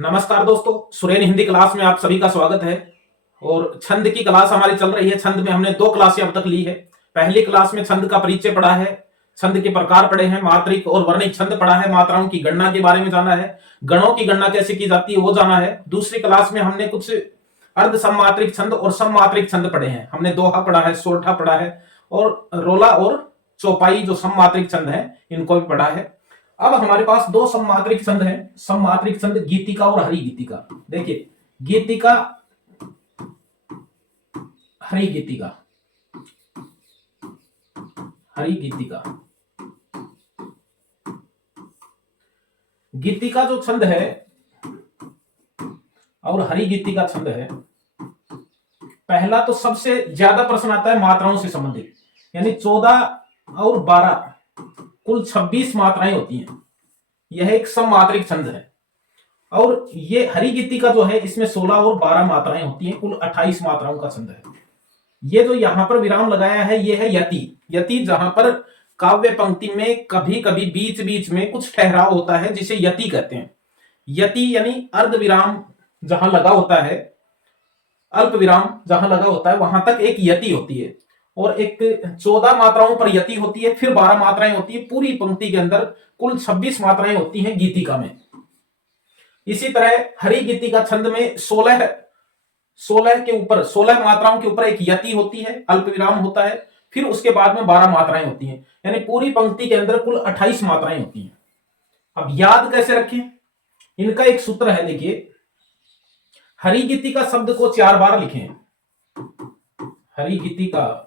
नमस्कार दोस्तों, सुरेन हिंदी क्लास में आप सभी का स्वागत है। और छंद की क्लास हमारी चल रही है। छंद में हमने 2 क्लासें अब तक ली है। पहली क्लास में छंद का परिचय पढ़ा है, छंद के प्रकार पढ़े हैं, मात्रिक और वर्णिक छंद पढ़ा है, मात्राओं की गणना के बारे में जाना है, गणों की गणना कैसे की जाती है वो जाना है। दूसरी क्लास में हमने कुछ अर्ध सममात्रिक छंद और सममात्रिक छंद पढ़े हैं। हमने दोहा पढ़ा है, सोरठा पढ़ा है और रोला और चौपाई जो सममात्रिक छंद है इनको भी पढ़ा है। अब हमारे पास 2 सममात्रिक छंद हैं। सममात्रिक छंद गीतिका और हरि गीतिका। देखिए, गीतिका, हरि गीतिका, हरि गीतिका। गीतिका जो छंद है और हरि गीतिका छंद है, पहला तो सबसे ज्यादा प्रश्न आता है मात्राओं से संबंधित, यानी 14 और 12 कुल 26 मात्राएं होती हैं। यह एक सममात्रिक छंद है। और ये हरि गीतिका जो है इसमें 16 और 12 मात्राएं होती हैं, कुल 28 मात्राओं का छंद है। ये जो यहां पर विराम लगाया है ये है यति। यति जहां पर काव्य पंक्ति में कभी कभी बीच बीच में कुछ ठहराव होता है जिसे यति कहते हैं। यति यानी अर्ध विराम जहां लगा होता है, अल्प विराम जहां लगा होता है वहां तक एक यति होती है। और एक 14 मात्राओं पर यति होती है, फिर 12 मात्राएं होती है। पूरी पंक्ति के अंदर कुल 26 मात्राएं होती हैं गीतिका में। इसी तरह हरि गीतिका छंद में 16 के ऊपर 16 मात्राओं के ऊपर एक यति होती है, अल्प विराम होता है, फिर उसके बाद में 12 मात्राएं होती हैं, यानी पूरी पंक्ति के अंदर कुल 28 मात्राएं होती हैं। अब याद कैसे रखें, इनका एक सूत्र है। देखिए, हरि गीतिका शब्द को 4 बार लिखें। हरि गीतिका,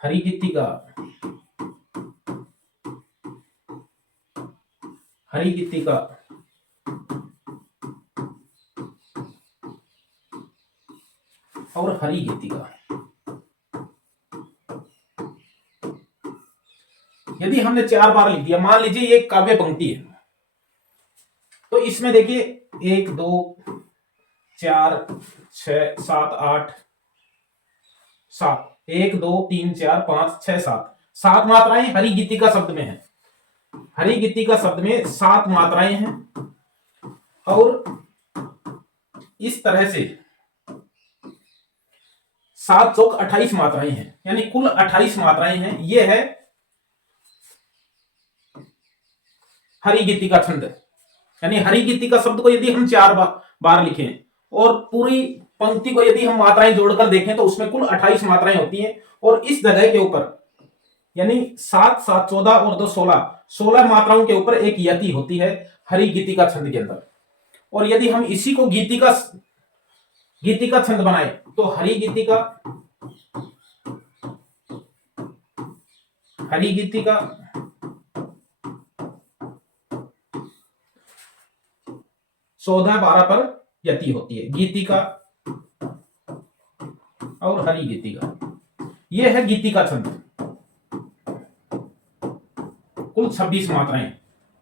हरि गीतिका, हरि गीतिका, और हरि गीतिका। यदि हमने 4 बार लिख दिया, मान लीजिए ये काव्य पंक्ति है, तो इसमें देखिए 1 2 4 6 7 8 7 1 2 3 4 5 6 7 मात्राएं हरि गीतिका शब्द में है। हरि गीतिका शब्द में 7 मात्राएं हैं। और इस तरह से 7 चौक 28 मात्राएं हैं, यानी कुल 28 मात्राएं हैं। यह है हरि गीतिका छंद। यानी हरि गीतिका शब्द को यदि हम 4 बार लिखें और पूरी पंक्ति को यदि हम मात्राएं जोड़कर देखें तो उसमें कुल 28 मात्राएं होती हैं। और इस जगह के ऊपर यानी 7 7 14 और 2 16 मात्राओं के ऊपर एक यति होती है हरि गीतिका छंद के अंदर। और यदि हम इसी को गीतिका छंद बनाए तो हरि गीतिका, हरि गीतिका, 14 12 पर यति होती है, गीतिका और हरि गीतिका। यह है गीतिका छंद। कुल 26 मात्राएं,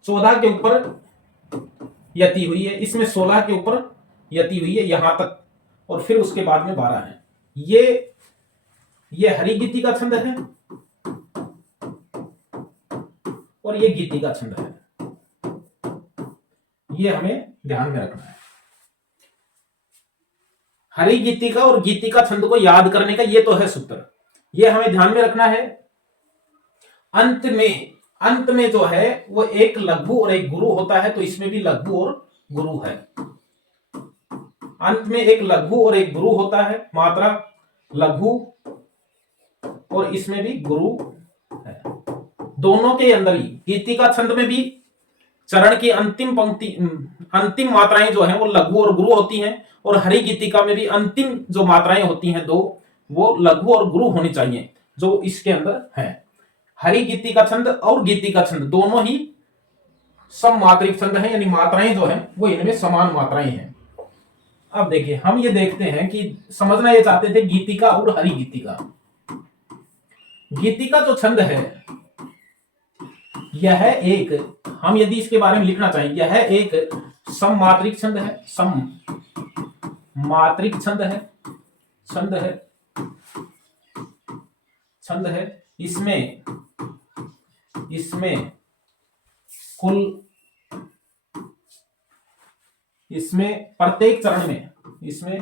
14 के ऊपर यति हुई है, इसमें 16 के ऊपर यति हुई है यहां तक, और फिर उसके बाद में 12 है। ये हरि गीतिका छंद है और ये गीतिका छंद है। ये हमें ध्यान में रखना है। हरि गीतिका और गीतिका छंद को याद करने का ये तो है सूत्र। ये हमें ध्यान में रखना है। अंत में जो है वो एक लघु और एक गुरु होता है, तो इसमें भी लघु और गुरु है। अंत में एक लघु और एक गुरु होता है, मात्रा लघु, और इसमें भी गुरु है। दोनों के अंदर ही गीतिका छंद में भी चरण की अंतिम पंक्ति, अंतिम मात्राएं जो हैं वो लघु और गुरु होती हैं। और हरि गीतिका में भी अंतिम जो मात्राएं होती हैं 2, वो लघु और गुरु होनी चाहिए, जो इसके अंदर है। हरि गीतिका छंद और गीतिका छंद दोनों ही सममात्रिक छंद हैं, यानी मात्राएं जो हैं वो इनमें समान मात्राएं हैं। अब देखिए, हम ये देखते हैं कि समझना ये चाहते थे गीतिका और हरि गीतिका। गीतिका जो छंद है यह एक, हम यदि इसके बारे में लिखना चाहें, यह एक सममात्रिक छंद है। सममात्रिक छंद है, छंद है। इसमें कुल इसमें प्रत्येक चरण में, इसमें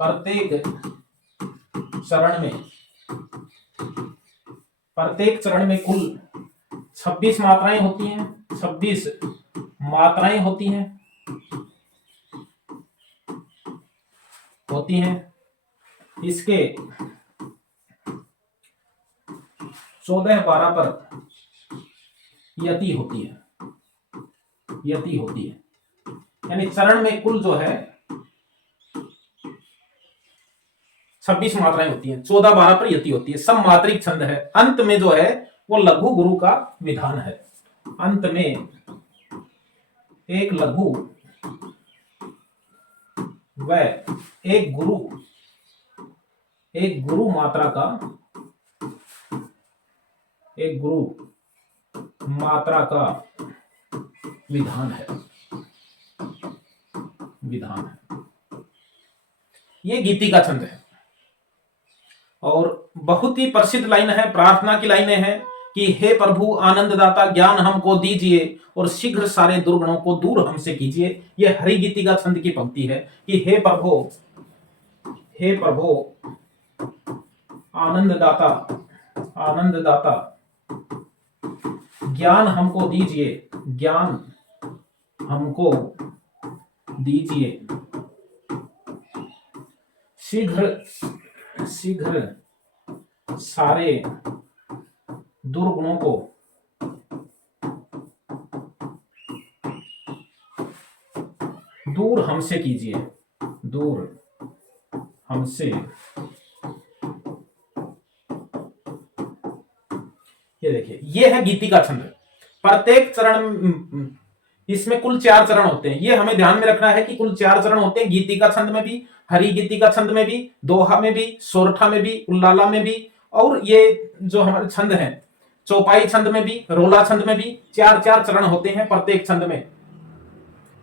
प्रत्येक चरण में कुल 26 मात्राएं होती हैं, 26 मात्राएं होती हैं। इसके 14-12 पर यति होती है, यानी चरण में कुल जो है 26 मात्राएं होती हैं, 14-12 पर यति होती है, सब मात्रिक छंद है। अंत में जो है वो लघु गुरु का विधान है। अंत में एक लघु व एक गुरु मात्रा का विधान है। ये गीति का छंद है और बहुत ही प्रसिद्ध लाइन है, प्रार्थना की लाइनें हैं कि हे प्रभु आनंददाता ज्ञान हमको दीजिए और शीघ्र सारे दुर्गुणों को दूर हमसे कीजिए। ये हरि गीति का छंद की पंक्ति है कि हे प्रभु आनंददाता ज्ञान हमको दीजिए, शीघ्र सारे दुर्गुणों को दूर हमसे कीजिए। ये देखिए, ये है गीति का छंद। प्रत्येक चरण, इसमें कुल 4 चरण होते हैं। ये हमें ध्यान में रखना है कि कुल 4 चरण होते हैं, गीति का छंद में भी, हरि गीति का छंद में भी, दोहा में भी, सोरठा में भी, उल्लाला में भी, और ये जो हमारे छंद हैं चौपाई छंद में भी, रोला छंद में भी 4-4 चरण होते हैं प्रत्येक छंद में।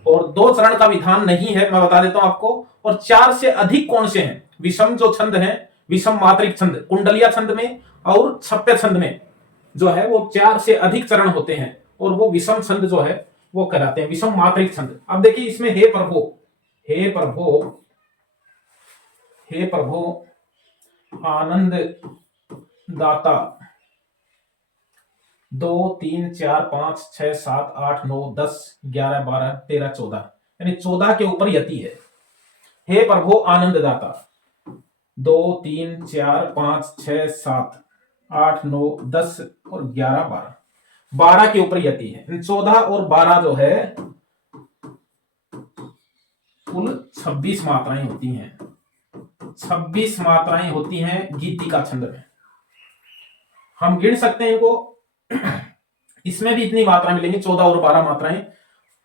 और 2 चरण का विधान नहीं है, मैं बता देता हूं आपको। और 4 से अधिक कौन से हैं? विषम जो छंद हैं, विषम मात्रिक छंद कुंडलिया छंद में और छप्य छंद में जो है वो 4 से अधिक चरण होते हैं और वो विषम छंद जो है वो कहलाते हैं विषम मात्रिक छंद। अब देखिए इसमें हे प्रभु आनंद दाता 2 3 4 5 6 7 8 9 10 11 12 13 14, यानी 14 के ऊपर यति है। हे प्रभु आनंददाता 2 3 4 5 6 7 8 9 10 और 11 12 के ऊपर यति है। 14 और 12 जो है कुल 26 मात्राएं होती हैं। 26 मात्राएं होती हैं गीति का छंद में। हम गिन सकते हैं इनको, इसमें भी इतनी मात्रा मिलेंगी 14 और 12 मात्राएं।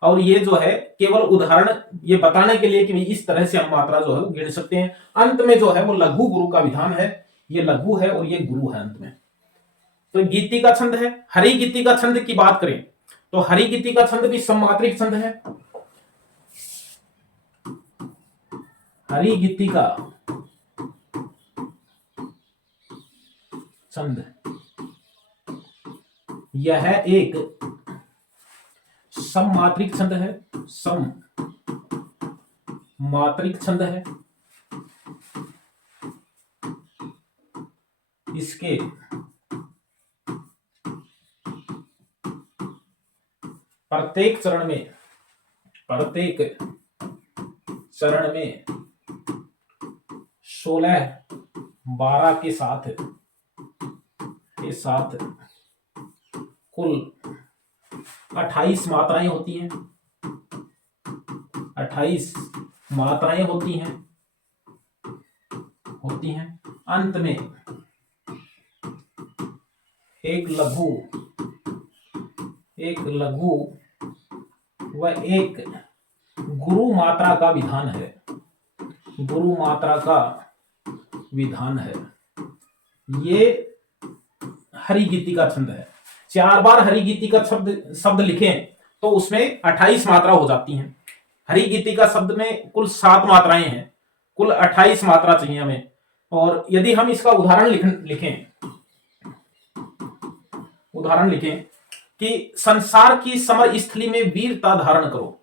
और ये जो है केवल उदाहरण ये बताने के लिए कि इस तरह से हम मात्रा जो है वो गिन सकते हैं। अंत में जो है वो लघु गुरु का विधान है। ये लघु है और ये गुरु है अंत में। तो गीति का छंद है। हरि गीति का छंद की बात करें तो हरि गीति का छंद भी सममात्रिक छंद है। हरि गीति का छंद यह एक सममात्रिक छंद है। सममात्रिक छंद है। इसके प्रत्येक चरण में 16-12 के साथ कुल 28 मात्राएं होती हैं। 28 मात्राएं होती हैं। अंत में एक लघु व एक गुरु मात्रा का विधान है। ये हरि गीति का छंद है। 4 बार हरि गीति का शब्द लिखें तो उसमें 28 मात्रा हो जाती हैं। हरि गीति का शब्द में कुल 7 मात्राएं हैं, कुल 28 मात्रा चाहिए हमें। और यदि हम इसका उदाहरण लिखें कि संसार की समर स्थली में वीरता धारण करो।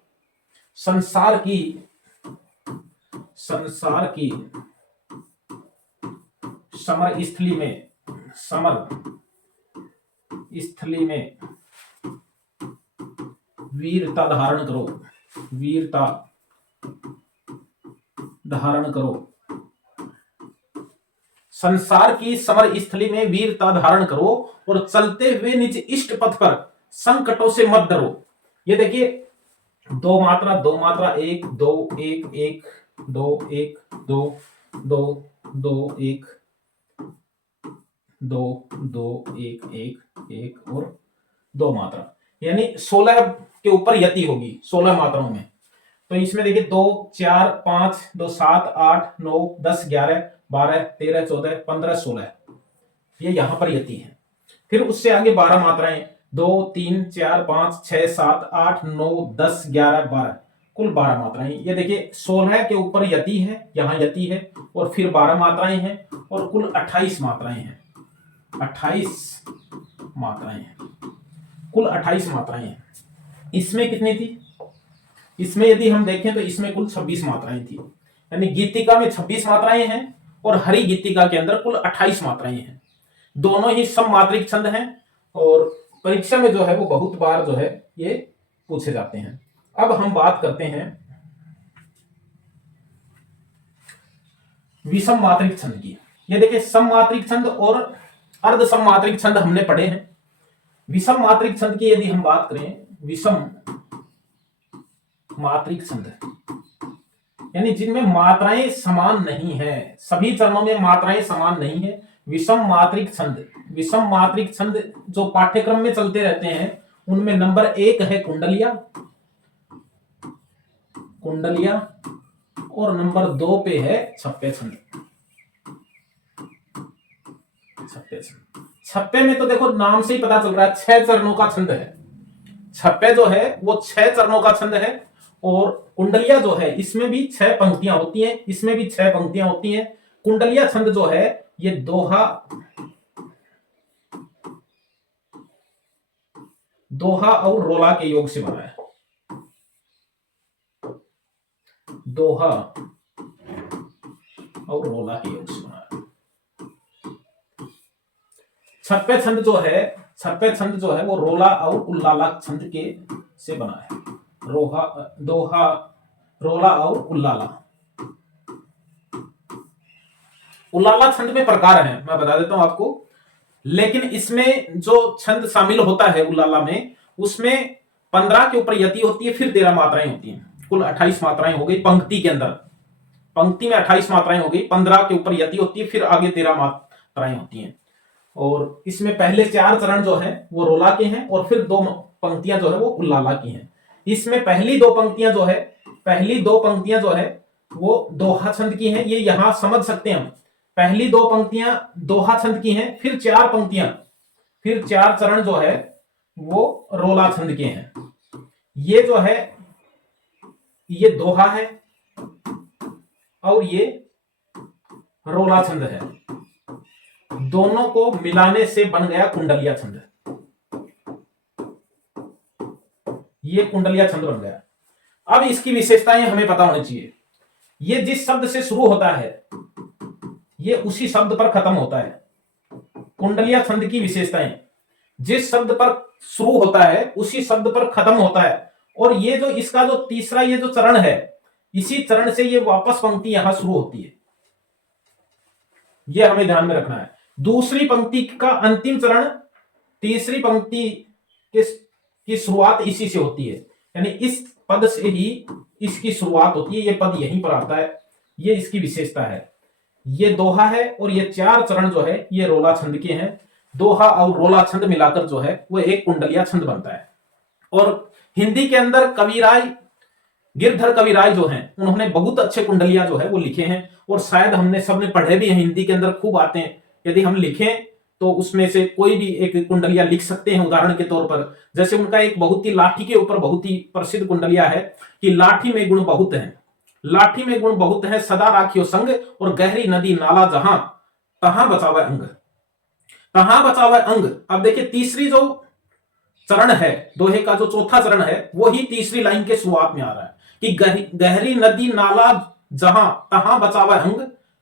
संसार की समर स्थली में वीरता धारण करो, वीरता धारण करो। संसार की समर स्थली में वीरता धारण करो और चलते हुए निज इष्ट पथ पर संकटों से मत डरो। ये देखिए दो मात्रा, एक दो एक एक दो एक दो दो दो एक दो दो एक एक एक और दो मात्रा, यानी 16 के ऊपर यति होगी 16 मात्राओं में। तो इसमें देखिए 2 4 5 2 7 8 9 10 11 12 13 14 15 16, ये यहां पर यति है। फिर उससे आगे 12 मात्राएं, 2 3 4 5 6 7 8 9 10 11 12, कुल 12 मात्राएं। ये देखिए 16 के ऊपर यति है, यहां यति है, और फिर 12 मात्राएं हैं और कुल 28 मात्राएं हैं। 28 मात्राएं हैं, कुल 28 मात्राएं हैं। इसमें कितनी थी? इसमें यदि हम देखें तो इसमें कुल 26 मात्राएं थी, यानी गीतिका में 26 मात्राएं हैं और हरि गीतिका के अंदर कुल 28 मात्राएं हैं। दोनों ही सममात्रिक छंद हैं और परीक्षा में जो है वो बहुत बार जो है ये पूछे जाते हैं। अब हम बात करते हैं विषम मात्रिक छंद की। ये देखिए सममात्रिक छंद और अर्ध सममात्रिक छंद हमने पढ़े हैं। विषम मात्रिक छंद की यदि हम बात करें, विषम मात्रिक छंद यानी जिनमें मात्राएं समान नहीं है, सभी चरणों में मात्राएं समान नहीं है, विषम मात्रिक छंद। विषम मात्रिक छंद जो पाठ्यक्रम में चलते रहते हैं उनमें नंबर 1 है कुंडलिया, और नंबर 2 पे है छप्पे छंद। छप्पे में तो देखो नाम से ही पता चल रहा है 6 चरणों का छंद है। छप्पे जो है वो 6 चरणों का छंद है, और कुंडलिया जो है इसमें भी 6 पंक्तियां होती हैं, इसमें भी 6 पंक्तियां होती हैं। कुंडलिया छंद जो है ये दोहा और रोला के योग से बना है। दोहा और रोला के योग से बना है। छप्पे छंद जो है वो रोला और उल्लाला छंद के से बना है। दोहा, रोला और उल्लाला। उल्लाला छंद में प्रकार है, मैं बता देता हूं आपको, लेकिन इसमें जो छंद शामिल होता है उल्लाला में, उसमें 15 के ऊपर यति होती है, फिर 13 मात्राएं होती हैं, कुल 28 मात्राएं हो गई पंक्ति के अंदर। पंक्ति में 28 मात्राएं हो गई, 15 के ऊपर यति होती है, फिर आगे 13 मात्राएं होती हैं। और इसमें पहले 4 चरण जो है वो रोला के हैं और फिर 2 पंक्तियां जो है वो उल्लाला की हैं। इसमें पहली 2 पंक्तियां जो है वो दोहा छंद की हैं। ये यहां समझ सकते हैं हम, पहली 2 पंक्तियां दोहा छंद की हैं, फिर 4 चरण जो है वो रोला छंद के हैं। ये जो है ये दोहा है और ये रोला छंद है, दोनों को मिलाने से बन गया कुंडलिया छंद। ये कुंडलिया छंद बन गया। अब इसकी विशेषताएं हमें पता होनी चाहिए। ये जिस शब्द से शुरू होता है ये उसी शब्द पर खत्म होता है। कुंडलिया छंद की विशेषताएं, जिस शब्द पर शुरू होता है उसी शब्द पर खत्म होता है, और ये जो इसका जो तीसरा ये जो चरण है, इसी चरण से ये वापस पंक्ति यहां शुरू होती है। ये हमें ध्यान में रखना है। दूसरी पंक्ति का अंतिम चरण तीसरी पंक्ति की शुरुआत इसी से होती है, यानी इस पद से ही इसकी शुरुआत होती है। ये पद यहीं पर आता है, ये इसकी विशेषता है। ये दोहा है और ये 4 चरण जो है ये रोला छंद के हैं। दोहा और रोला छंद मिलाकर जो है वो एक कुंडलिया छंद बनता है। और हिंदी के अंदर कविराय, गिरधर कविराय जो हैं, उन्होंने बहुत अच्छे कुंडलिया जो है वो लिखे हैं, और शायद हमने सबने पढ़े भी हैं, हिंदी के अंदर खूब आते हैं। यदि हम लिखें तो उसमें से कोई भी एक कुंडलिया लिख सकते हैं। उदाहरण के तौर पर जैसे उनका एक बहुत ही लाठी के ऊपर बहुत ही प्रसिद्ध कुंडलिया है कि लाठी में गुण बहुत है, लाठी में गुण बहुत है, सदा राखियो संग, और गहरी नदी नाला जहां तहां बचावा अंग, तहां बचावा अंग। अब देखिए तीसरी जो चरण है, दोहे का जो चौथा चरण है, वो ही तीसरी लाइन के शुरुआत में आ रहा है। कि गहरी नदी नाला जहां तहां बचावे अंग,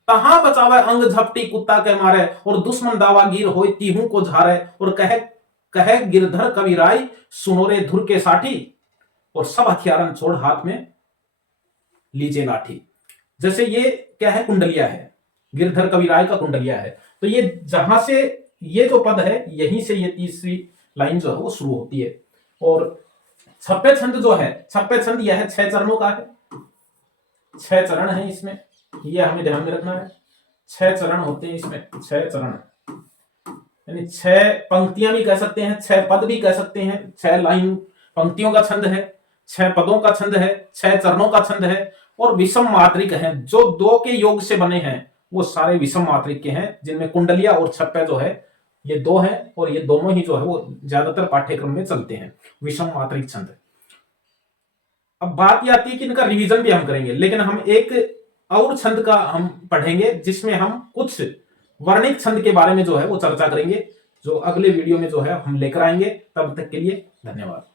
तहां बचावे अंग झपटी कुत्ता के मारे, और दुश्मन दावागीर होए तीहू को झारे, और कहे कहे गिरधर कविराय सुनो रे धुर के साठी, और सब हथियारन छोड़ हाथ में लीजिए लाठी। जैसे ये क्या है, कुंडलिया है, गिरधर कविराय का कुंडलिया है। तो ये जहां से ये जो पद है यहीं से ये तीसरी लाइन जो है वो शुरू होती है। और छप्पे छंद जो है, छप्पे छंद यह 6 चरणों का है, 6 चरण है इसमें, ये हमें ध्यान में रखना है। 6 चरण होते हैं इसमें, 6 चरण, यानी 6 पंक्तियां भी कह सकते हैं, 6 पद भी कह सकते हैं। 6 लाइन पंक्तियों का छंद है, 6 पदों का छंद है, 6 चरणों का छंद है, और विषम मात्रिक है। जो 2 के योग से बने हैं वो सारे विषम मात्रिक के हैं, जिनमें कुंडलिया और छप्पे जो है ये 2 हैं, और ये दोनों ही जो है वो ज्यादातर पाठ्यक्रम में चलते हैं, विषम मात्रिक छंद। अब बात यह आती है कि इनका रिवीजन भी हम करेंगे, लेकिन हम एक और छंद का हम पढ़ेंगे जिसमें हम कुछ वर्णिक छंद के बारे में जो है वो चर्चा करेंगे, जो अगले वीडियो में जो है हम लेकर आएंगे। तब तक के लिए धन्यवाद।